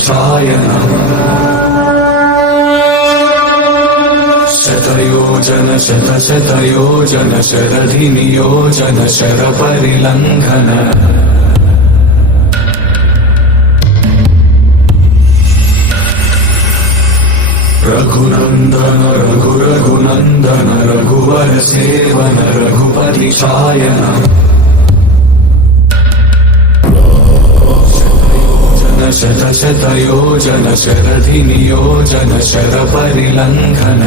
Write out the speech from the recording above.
रघुपतिशाय नमः। शतयोजन शतशतयोजन शरधिनियोजन शरपरिलङ्घन रघुनन्दन रघुनन्दन रघुवर सेवन रघुपतिशाय नमः। शतशतयोजन शरधिनियोजन शरपरिलङ्घन